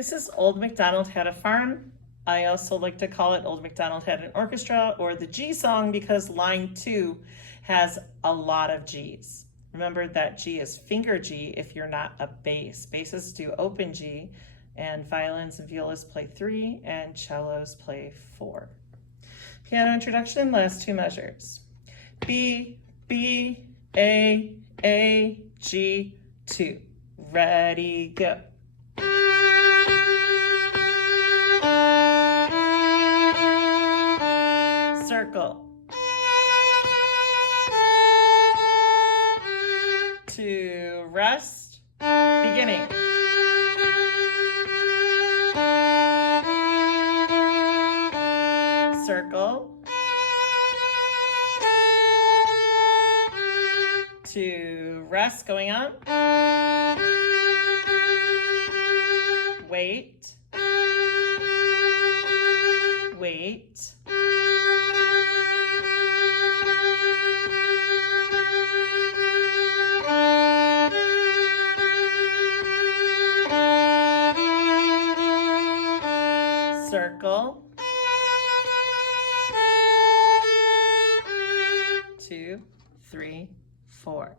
This is Old MacDonald Had a Farm. I also like to call it Old MacDonald Had an Orchestra or the G song because line 2 has a lot of G's. Remember that G is finger G if you're not a bass. Basses do open G, and violins and violas play 3 and cellos play 4. Piano introduction, last 2 measures. B, B, A, G, 2. Ready, go. Circle. 2, rest, beginning. Circle. 2, rest, going on. Wait. Wait. Circle. 2, 3, 4.